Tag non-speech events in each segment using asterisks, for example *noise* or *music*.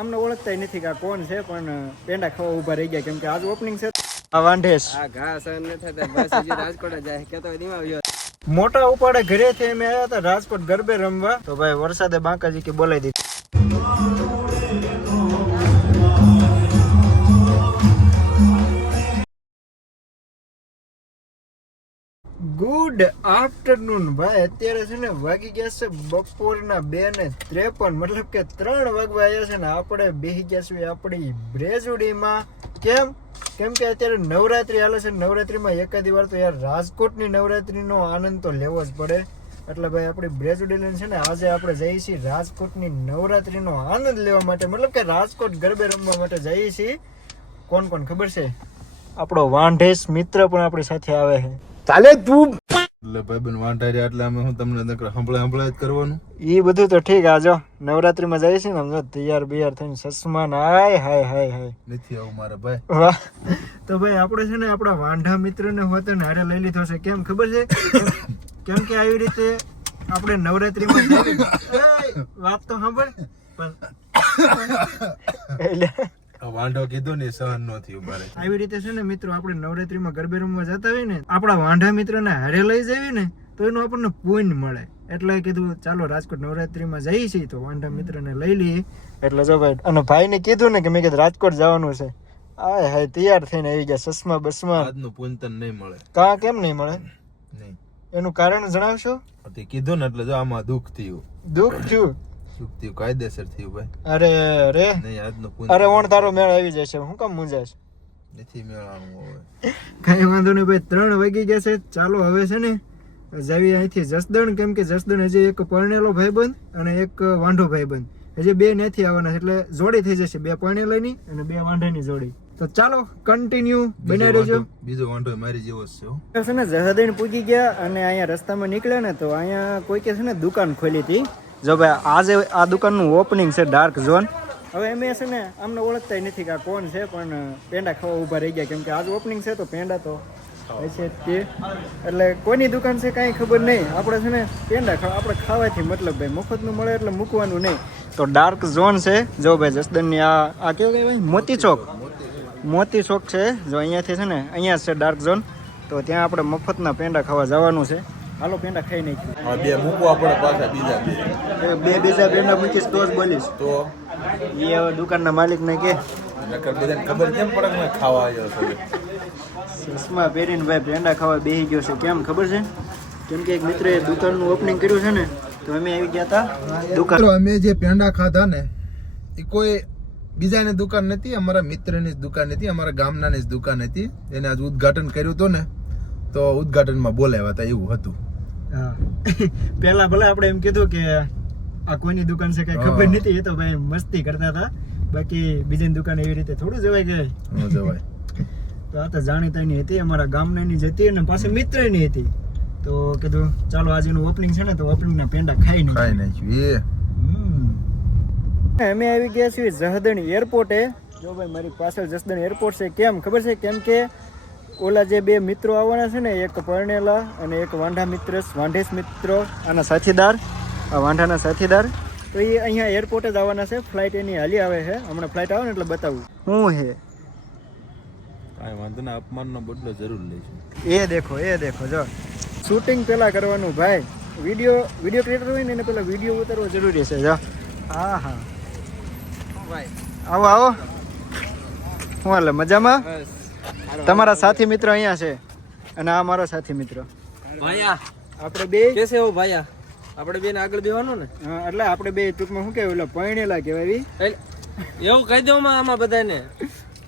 આમને ઓળખતા નથી કે આ કોણ છે પણ પેંડા ખાવા ઊભા રહી ગયા. કેમ કે આજ ઓપનિંગ છે. આ વાંઢેસ. આ ઘા સહન ન થતા બસ હજી રાજકોટ જાય. કેતો આવ્યો. મોટા ઉપાડે ઘરેથી અમે આવ્યા હતા રાજકોટ ગરબે રમવા. તો ભાઈ વરસાદે બાંકાજી કે બોલાવી દીધી. Good afternoon. ભાઈ, અત્યારે છે ને વાગી ગયા છે બપોરના બે ને ત્રેપન. મતલબ કે ત્રણ વાગવા આવ્યા છે ને આપણે બેસી ગયા છીએ આપણી બ્રેજુડીમાં. કેમ? કેમ કે અત્યારે નવરાત્રી હાલે છે. નવરાત્રીમાં એકાદી વાર તો યાર રાજકોટની નવરાત્રીનો આનંદ તો લેવો જ પડે. એટલે ભાઈ, આપણી બ્રેજુડી લઈને છે ને આજે આપણે જઈએ છીએ રાજકોટની નવરાત્રીનો આનંદ લેવા માટે. મતલબ કે રાજકોટ ગરબે રમવા માટે જઈએ છીએ. કોણ કોણ? ખબર છે? આપણો વાંઢેશ મિત્ર પણ આપણી સાથે આવે છે. ચાલે તું એટલે ભાઈબંધ વાંઢા રહ્યા એટલે અમે હું તમને નકર હંભળા હંભળા જ કરવાનું. એ બધું તો ઠીક આજો નવરાત્રી નવરાત્રીમાં જાય છે ને સમજો તૈયાર બિયાર થઈને સસમાન હાય હાય હાય હાય. નથી આવું મારા ભાઈ. વાહ. તો ભાઈ આપણે છે ને આપણા વાંઢા મિત્રને હોતે ને હારે લઈ લીધો છે. કેમ ખબર છે? કેમ- કે આવી રીતે આપણે નવરાત્રીમાં જઈએ- *laughs* વાત તો સાંભળ. પણ *laughs* એટલે વાંઢો કીધો ને સહન નો થયું મારે. આવી રીતે છે ને મિત્રો આપણે નવરાત્રીમાં ગરબે રમવા જતા હોય ને આપણા વાંઢા મિત્રને હારે લઈ જઈએ ને તો એનું આપણને પુણ્ય મળે. એટલે કીધું ચાલો રાજકોટ નવરાત્રીમાં જઈએ છીએ. તો વાંઢા મિત્રને લઈ લઈએ. એટલે જો ભાઈ અને ભાઈને કીધું ને કે મેં કીધું રાજકોટ જવાનું છે. આય હાય તૈયાર થઈને આવી ગયા સસમા બસમા. આજનું પૂંતન નહીં મળે. કા કેમ નહીં મળે? નહીં. એનું કારણ જણાવશો? તે કીધું ને એટલે જો આમાં દુઃખ થયું. દુઃખ થયું? દુઃખ કાયદેસર થયું ભાઈ. અરે અરે. નહીં આજનો અરે ઓણ તારો મેળ આવી જશે. હું કામ મૂંઝાશ નથી મેળવાનું હવે. *laughs* કઈ વાંધો નહીં ભાઈ ત્રણ વાગી ગયા છે. ચાલો હવે છે ને જાવી અહીંથી જસદણ. કેમ કે જસદણ હજી એક પરણેલો ભાઈબંધ અને એક વાંઢો ભાઈબંધ. હજી બે નથી આવવાના એટલે જોડી થઈ જશે. બે પરણેલાની અને બે વાંઢાની જોડી. તો ચાલો કન્ટિન્યુ બનાવી રહેજો. બીજો વાંઢો મારી જેવો જ છે છે ને જહદીન પૂગી ગયા અને અહીંયા રસ્તામાં નીકળ્યા ને તો અહીંયા કોઈકે છે ને દુકાન ખોલી હતી. જો ભાઈ આજે આ દુકાનનું ઓપનિંગ છે ડાર્ક ઝોન હવે એમ છે ને આમને ઓળખતા નથી કે આ કોણ છે પણ પેંડા ખાવા ઊભા રહી ગયા. કેમ કે આજ ઓપનિંગ છે તો પેંડા તો છે તે એટલે કોની દુકાન છે કાંઈ ખબર નહીં. આપણે છે ને પેંડા ખાવા આપણે ખાવાથી મતલબ ભાઈ મફતનું મળે એટલે મૂકવાનું નહીં. તો ડાર્ક ઝોન છે. જો ભાઈ જસદનની આ આ કેવું કહેવાય? મોતી ચોક. મોતી ચોક છે. જો અહીંયાથી છે ને અહીંયા છે ડાર્ક ઝોન તો ત્યાં આપણે મફતના પેંડા ખાવા જવાનું છે. હાલો પેંડા ખાઈ આ બે મૂકો આપણે પાછા બીજા બે. બે બીજા પેંડા મૂકીશ તો જ બોલીશ. તો? એ હવે દુકાનના માલિકને કે. નકર બધાને ખબર કેમ પડે કે ખાવા આવ્યો છું? ચશ્મા પહેરીને ભાઈ પેંડા ખાવા બેસી ગયો છે. કેમ ખબર છે? કેમ કે એક મિત્રએ દુકાનનું ઓપનિંગ કર્યું છે ને તો અમે આવી ગયા હતા દુકાન. અમે જે પેંડા ખાધા ને એ કોઈ બીજાની દુકાન નથી અમારા મિત્રની જ દુકાન હતી અમારા ગામનાની જ દુકાન હતી. એને આજે ઉદ્ઘાટન કર્યું હતું ને તો ઉદ્ઘાટનમાં બોલાવ્યા હતા એવું હતું. હા *laughs* પહેલા ભલે આપણે એમ કીધું કે આ કોઈની દુકાન છે કઈ ખબર. નથી એ તો ભાઈ મસ્તી કરતા હતા. બાકી બીજાની દુકાન એવી રીતે થોડું જવાય કે જવાય. *laughs* તો આ તો જાણીતાની હતી અમારા ગામનાની જ હતી અને પાછી મિત્રની હતી. તો કીધું ચાલો આજે એનું ઓપનિંગ છે ને તો ઓપનિંગના પેંડા ખાઈ નહીં ખાઈ નાખ્યું એ. અમે આવી ગયા છીએ જહદણ એરપોર્ટે જો ભાઈ મારી પાછળ જસદણ એરપોર્ટ છે કેમ? ખબર છે? કેમ કે ઓલા જે બે મિત્રો આવવાના છે ને એક પરણેલા અને એક વાંઢા મિત્ર વાંઢેસ મિત્રો આના સાથીદાર. આ વાંઢાના સાથીદાર. તો એ અહીંયા એરપોર્ટ જ આવવાના છે. ફ્લાઇટ એની હાલી આવે છે. હમણાં ફ્લાઇટ આવે ને એટલે બતાવું. શું હે? કાંઈ વાંધો ને અપમાનનો બદલો જરૂર લઈશું એ દેખો એ દેખો જો. શૂટિંગ પહેલાં કરવાનું ભાઈ. વીડિયો વીડિયો ક્રિએટર હોય ને એને પહેલાં વીડિયો ઉતારવો જરૂરી છે જો. હા હા. ભાઈ. આવો આવો. હું હાલે મજામાં? તમારા સાથી મિત્ર અહીંયા છે અને આ મારો સાથી મિત્ર. ભાયા આપણે બે? કેસે હો ભાયા? આપણે બેન આગળ બેવાનું ને? એટલે આપણે બે ટૂંકમાં શું કહેવાય ઓલા પરણેલા કહેવાય. એવું કહી દઉં આમાં બધાને?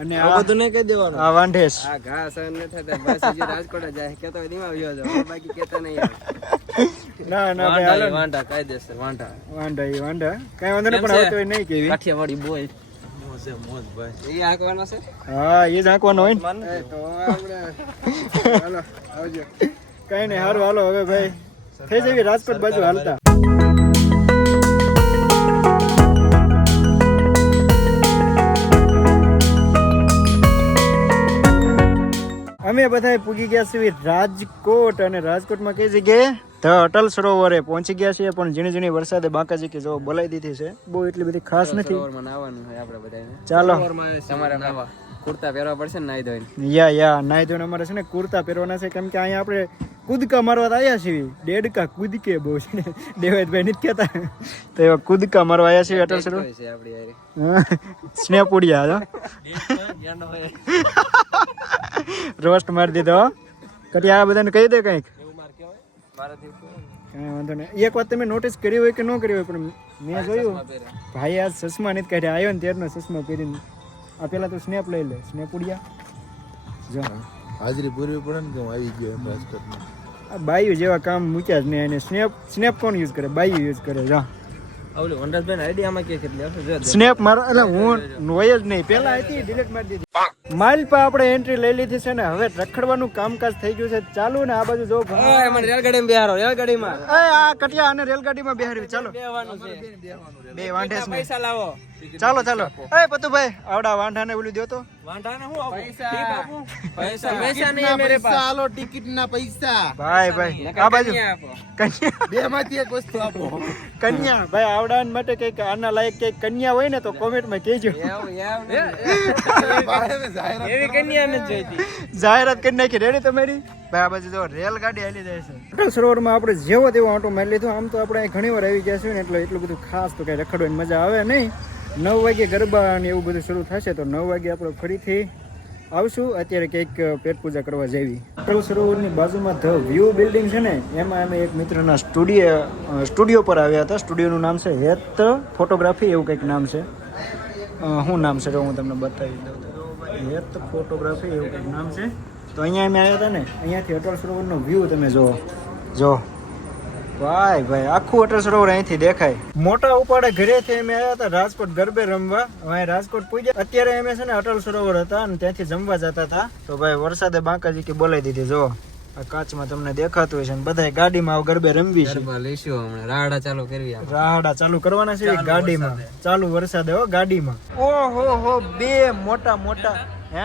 અને આ બધું નહીં કહી દેવાનું. આ વાંઢેસ. આ ઘા સહન ન થતા બસ રાજકોટ જાય કેતો હોય ધીમા આવ્યો છે બાકી કેતા નહીં ના ના ભાઈ હાલો વાંઢા ને. દેશે વાંઢા. વાંઢા ઈ વાંઢા. કઈ વાંધો નહીં પણ? આવતો નહીં કેવી કાઠિયાવાડી બોય મોજ ભાઈ. એ આંકવાનો છે? હા એ જ આંકવાનો હોય ને? તો આપણે *laughs* હાલો આવજો. કઈ નહીં સારું હાલો હવે ભાઈ. થઈ જવી રાજકોટ બાજુ હાલતા. અમે બધા પૂગી ગયા છીએ રાજકોટ અને રાજકોટમાં કઈ જગ્યાએ? ધ અટલ સરોવરે પહોંચી ગયા છીએ પણ ઝીણી ઝીણી વરસાદે બાકાજી કે જો બોલાવી દીધી છે. બહુ એટલી બધી ખાસ નથી. સરોવરમાં આપણે બધાને ચાલો. કુર્તા પહેરવા પડશે ને નાઈ ધોઈને? યા યા નાઈ ધોઈને અમારે છે ને કુર્તા પહેરવાના છે કેમ કે અહીંયા આપણે કૂદકા મારવા આવ્યા છીએ. દેડકા કૂદકે બહુ છે. દેવેદભાઈ નથી કહેતા. તો એવા કૂદકા મારવા આવ્યા છીએ અટલ સરોવર. સ્નેપ ઉડ્યા રોસ્ટ મારી દીધો કટી આ બધાને કહી દે કંઈક. કાંઈ વાંધો નહીં. એક વાત તમે નોટિસ કરી હોય કે ન કરી હોય પણ મેં જોયું. ભાઈ આ ચશ્મા નથી કાઢ્યા. આવ્યો ને ત્યારનો ચશ્મા પહેરીને. આ પેલા તો સ્નેપ લઈ લે. સ્નેપ ઉડ્યા. જો. હાજરી પૂરવી પડે ને કે હું આવી ગયો એમ આ બાયુ જેવા કામ મૂક્યા જ નહીં. અને સ્નેપ સ્નેપ કોણ યુઝ કરે? બાયુ યુઝ કરે. જા. ઓલું વનરાજભાઈ આઈડી આમાં કે કેટલી સ્નેપ મારો એટલે હું હોય જ નહીં. પેલા હતી ડિલીટ મારી દીધી. માઇલ પર આપણે એન્ટ્રી લઈ લીધી છે ને હવે રખડવાનું કામકાજ થઈ ગયું છે. ચાલુ ને આ બાજુ જો મને રેલગાડીમાં બેહારો રેલગાડીમાં. એ આ કટિયા અને રેલગાડીમાં બેહારવી ચાલો. બે વાંઢે પૈસા લાવો? ચાલો ચાલો. એ પતુભાઈ આવડા વાંઢાને ઓલું દો તો. વાંઢાને હું પૈસા. પૈસા. પૈસા નહીં મેરે પાસ. ચાલો ટિકિટ ના પૈસા. ભાઈ ભાઈ. આ બાજુ. કન્યા બે માંથી એક વસ્તુ આપો. કન્યા. ભાઈ આવડા માટે કંઈક આના લાયક કંઈક કન્યા હોય ને તો કોમેન્ટમાં કહેજો. એવ એવ ને. એવી. કન્યા ને જોઈતી. જાહેરાત કરી નાખી. રેડી તમારી? ભાઈ આ બાજુ રેલગાડી હાલી જાય છે. અટલ સરોવરમાં આપણે જેવો તેવો આંટો મારી લીધો. આમ તો આપણે ઘણી આવી ગયા છીએ એટલે એટલું બધું ખાસ તો કઈ મજા આવે નહીં. નવ વાગે ગરબા અને એવું બધું શરૂ થશે તો નવ વાગે આપણે ફરીથી આવશું. અત્યારે કંઈક પેટ પૂજા કરવા જેવી. અટલ સરોવરની બાજુમાં ધ વ્યૂ બિલ્ડિંગ છે ને, એમાં અમે એક મિત્રના સ્ટુડિયો સ્ટુડિયો પર આવ્યા હતા. સ્ટુડિયોનું નામ છે હેત ફોટોગ્રાફી, એવું કંઈક નામ છે. શું નામ છે હું તમને બતાવી દઉં હેત ફોટોગ્રાફી, એવું કંઈક નામ છે. તો અહીંયા અમે આવ્યા હતા ને અહીંયાથી અટલ સરોવરનો વ્યૂ તમે જુઓ. જો ભાઈ ભાઈ આખું અટલ સરોવર અહીંથી દેખાય. મોટા ઉપાડે ઘરેથી અમે આવ્યા હતા રાજકોટ ગરબે રમવા. અહીં રાજકોટ પૂજ્યા અત્યારે અમે છે ને અટલ સરોવર હતા અને ત્યાંથી જમવા જતા હતા. તો ભાઈ વરસાદે બાંકાજી કે બોલાવી દીધી જો આ કાચમાં તમને દેખાતું હોય છે ને બધા ગાડીમાં આવ ગરબે રમવી છે. ગરબા લઈશું હમણાં. રાડા ચાલુ કરવી રાડા ચાલુ કરવાના છે ગાડીમાં. ચાલુ વરસાદ હો ગાડીમાં. ઓહો હો બે મોટા મોટા. હે?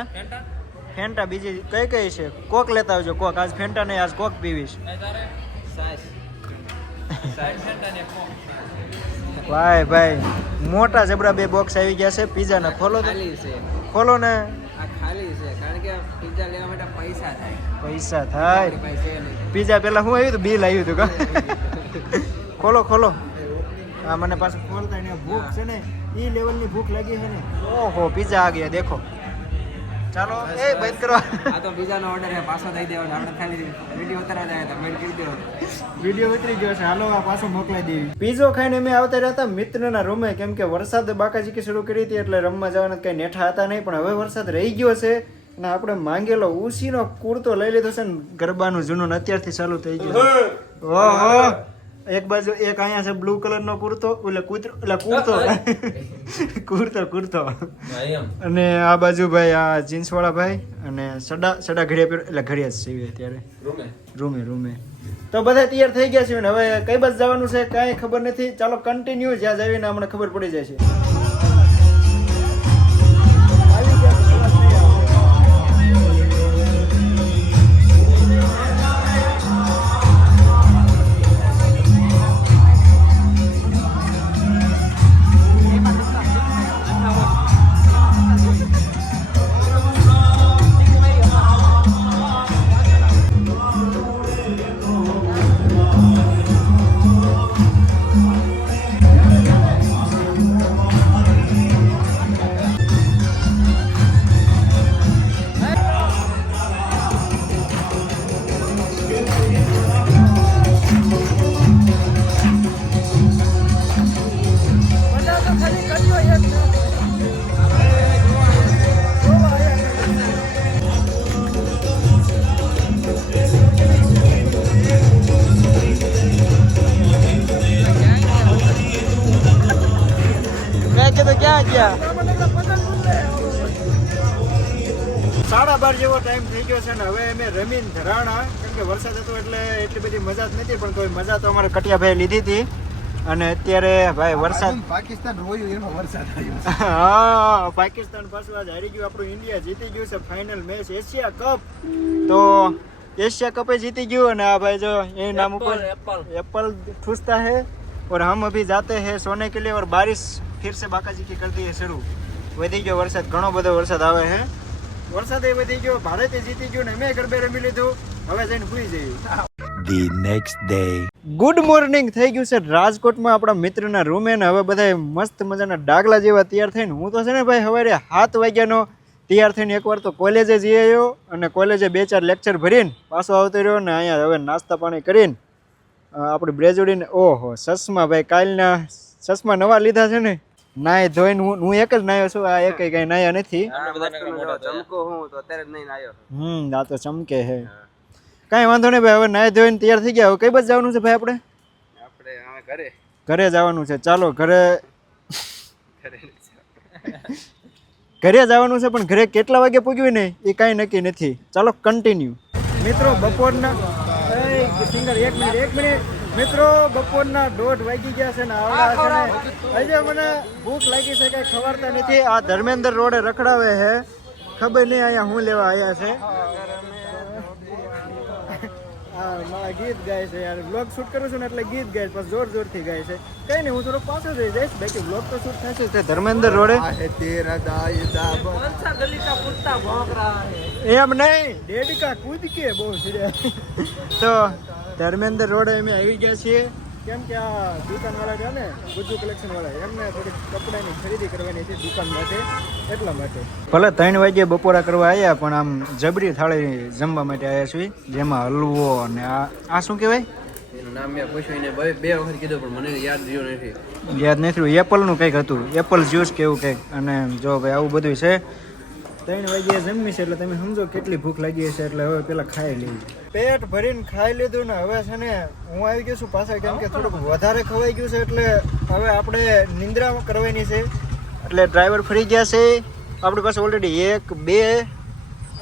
ફેન્ટા બીજી કઈ કઈ છે? કોક લેતા આવજો કોક. આજ ફેન્ટા નહીં આજ કોક પીવીશ. ભાઈ ભાઈ મોટા જબરા બે બોક્સ આવી ગયા છે પીઝા ના ખોલો ખોલો ને. ખાલી છે કારણ કે પિઝા લેવા માટે પૈસા થાય. પૈસા થાય. પીઝા પેલા શું આવ્યું હતું બિલ આવ્યું હતું ખોલો ખોલો. હા મને પાછું ખોલતા ભૂખ છે ને એ લેવલની ભૂખ લાગી છે ને. ઓહો પીઝા આ ગયા દેખો. ચાલો એ બંધ કરવા આ તો બીજાનો ઓર્ડર છે પાછો દઈ દેવાનો. આપણે ખાલી વીડિયો ઉતારવા જાય તો મેળ કરી દેવાનો. વીડિયો ઉતરી ગયો છે. હાલો આ પાછો મોકલાઈ દેવી પીઝો ખાઈને અમે આવતા રહ્યા હતા મિત્રના રૂમે. કેમ કે વરસાદ બાકાજી કે શરૂ કરી હતી એટલે રમવા જવાના કઈ નેઠા હતા નહીં પણ હવે વરસાદ રહી ગયો છે અને આપણે માંગેલો ઉસીનો કુર્તો લઈ લીધો છે ને ગરબાનું જૂનું અત્યારથી ચાલુ થઈ ગયું ઓહો! એક બાજુ એક અહીંયા છે બ્લુ કલર નો કુર્તો એટલે કૂતરો એટલે કુર્તો. કુર્તો કુર્તો. અને આ બાજુ ભાઈ આ જીન્સ વાળા ભાઈ અને સડા સડા ઘડિયા પહેર એટલે ઘડિયા જ સીવે અત્યારે. રૂમે? રૂમે તો બધા તૈયાર થઈ ગયા છે ને? હવે કઈ બસ જવાનું છે? કાંઈ ખબર નથી. ચાલો કન્ટિન્યુ જ્યાં જઈને અમને ખબર પડી જાય છે. સાડા બાર જેવો ટાઈમ થઈ ગયો છે ને હવે અમે રમીન ધરાણા. કેમ કે વરસાદ હતો એટલે એટલી બધી મજા જ નથી, પણ કોઈ મજા તો અમારે કટિયાભાઈ લીધી હતી. અને અત્યારે ભાઈ વરસાદ પાકિસ્તાન રોયું એમાં વરસાદ આવ્યો છે. *laughs* હા પાકિસ્તાન પાછું આજ હારી ગયું આપણું ઇન્ડિયા જીતી ગયું છે ફાઇનલ મેચ એશિયા કપ તો एशिया कप जीती गयो અને આ ભાઈ જો એ નામ ઉપર એપલ एप्पल ठूसता है और हम अभी जाते हैं सोने के लिए और बारिश फिर से बाकाजी की कर दी है शुरू વધી ગયો વરસાદ ઘણો બધો વરસાદ આવે છે વરસાદ એ વધી ગયો ભારતે જીતી ગયું ને મેં ગરબે રમી લીધું હવે જઈને સુઈ જઈએ The next day. good morning થઈ ગયું છે રાજકોટમાં આપણા મિત્રના રૂમે ને હવે બધા મસ્ત મજાના ડાગલા જેવા તૈયાર થઈને હું તો છે ને ભાઈ સવારે સાત વાગ્યાનો તૈયાર થઈને એકવાર તો કોલેજે જઈ આવ્યો અને કોલેજે બે ચાર લેક્ચર ભરીને પાછો આવતો રહ્યો ને અહીંયા હવે નાસ્તા પાણી કરીને આપણી બ્રેજોડીને ઓહો ચશ્મા ભાઈ કાલના ચશ્મા નવા લીધા છે ને? નાય ધોઈને હું હું એક જ નાયો છું આ એક કઈ નાયા નથી. ચમકો હું તો અત્યારે જ નહીં આવ્યો હમ આ તો ચમકે હે. કાંઈ વાંધો નહીં ભાઈ હવે નાય ધોઈને તૈયાર થઈ ગયા. હવે કઈ બસ જવાનું છે ભાઈ આપણે? આપણે હવે ઘરે. ઘરે જવાનું છે. ચાલો ઘરે ઘરે જવાનું. છે પણ ઘરે કેટલા વાગે પૂગ્યું ને એ કાંઈ નક્કી નથી. ચાલો કન્ટિન્યુ મિત્રો બપોરના સિંગર એક મિનિટ એક મિનિટ. મિત્રો બપોરના દોઢ વાગી ગયા છે ને આવડા છે ને. હજે મને ભૂખ લાગી છે કઈ ખવારતા નથી. આ ધર્મેન્દ્ર રોડે રખડાવે છે. ખબર નહીં અહીંયા હું લેવા આવ્યા છે. હા મારા ગીત ગાય છે યાર. બ્લોગ શૂટ કરું છું ને એટલે ગીત ગાય પણ જોર જોરથી ગાય છે. કઈ નહીં હું થોડો પાછો રહી જઈશ. બાકી બ્લોગ તો શૂટ થશે તે ધર્મેન્દ્ર રોડે? એમ નહીં. ડેડિકા કૂદ કે બહુ સિરિયસ તો ધર્મેન્દ્ર રોડે અમે આવી ગયા છીએ. કેમ કે આ દુકાનવાળા છે ને ગુજ્જુ કલેક્શન વાળા એમને થોડી કપડાની ખરીદી કરવાની છે દુકાન માટે એટલા માટે. ભલે ત્રણ વાગે બપોરા કરવા આવ્યા પણ આમ જબરી થાળી જમવા માટે આવ્યા છીએ જેમાં હલવો અને આ આ શું કહેવાય? એનું નામ મેં પૂછ્યું એને બે બે વખત કીધું પણ મને યાદ રહ્યું નથી. યાદ નથી રહ્યું. એપલનું કંઈક હતું એપલ જ્યુસ કે એવું કંઈક. અને જો ભાઈ આવું બધું છે ત્રણ વાગ્યા જમી છે એટલે તમે સમજો કેટલી ભૂખ લાગી હશે એટલે હવે પેલા ખાઈ લઈએ. પેટ ભરીને ખાઈ લીધું ને હવે છે ને હું આવી ગયો છું પાછા કેમ કે થોડુંક વધારે ખવાઈ ગયું છે એટલે હવે આપણે નિંદ્રા કરવાની છે. એટલે ડ્રાઈવર ફરી ગયા છે. આપણી પાસે ઓલરેડી એક બે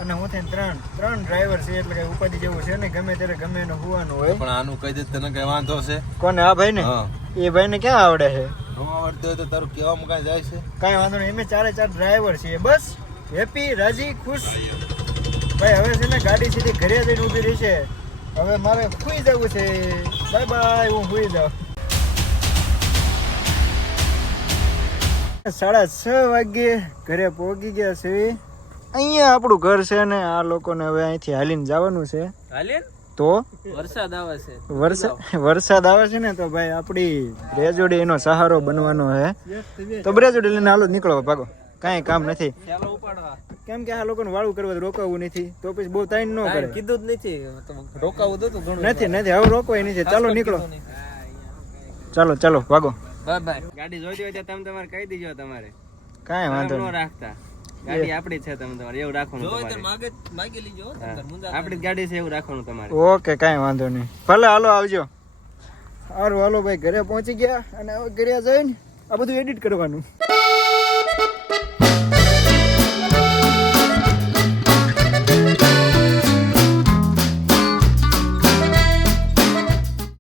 અને હું થઈને ત્રણ. ત્રણ ડ્રાઈવર છે એટલે કઈ ઉપાધિ જેવું છે ને ગમે ત્યારે ગમે એને હોવાનું હોય. પણ આનું કહી દે તને કઈ વાંધો છે? કોને? આ ભાઈ ને હા. એ ભાઈને ક્યાં આવડે છે? ન આવડતો હોય તો તારું કહેવામાં કાંઈ જાય છે? કાંઈ વાંધો નહીં. એમ ચારે ચાર ડ્રાઈવર છે બસ. હેપી રાજી ખુશ. ભાઈ હવે છે ને ગાડી સીધી ઘરે જઈને ઊભી રહી છે. હવે મારે સુઈ જવું છે. બાય બાય હું સુઈ જાઉં. સાડા છ વાગ્યે ઘરે પહોંચી ગયા છે. અહીંયા આપણું ઘર છે ને આ લોકોને હવે અહીંથી હાલીને જવાનું છે. હાલીને? તો? વરસાદ આવે છે. વરસાદ વરસાદ આવે છે ને તો ભાઈ આપણી બ્રેજોડી એનો સહારો બનવાનો છે. તો બ્રેજોડી લઈને હાલો નીકળો ભાગો. કાંઈ કામ નથી. કેમ કે આ લોકોને વાળું કરવા રોકાવું નથી. તો પછી બહુ તાઈન ન કરે. કીધું જ નથી. રોકાવું તો ઘણું. નથી નથી. હવે રોકવાય નથી. ચાલો નીકળો. ચાલો ચાલો ભાગો બાય બાય. ગાડી જોઈ હોય તો તમે તમારે કહી દીજો તમારે. કાંઈ વાંધો ન નહીં. રાખતા. ગાડી આપણી જ છે તમે તમારે એવું રાખવાનું તમારે. લીજો. આપણી જ ગાડી છે એવું રાખવાનું તમારે. ઓકે કાંઈ વાંધો નહીં. ભલે હાલો આવજો. સારું હાલો ભાઈ ઘરે પહોંચી ગયા અને હવે ઘરે જઈને આ બધું એડિટ કરવાનું.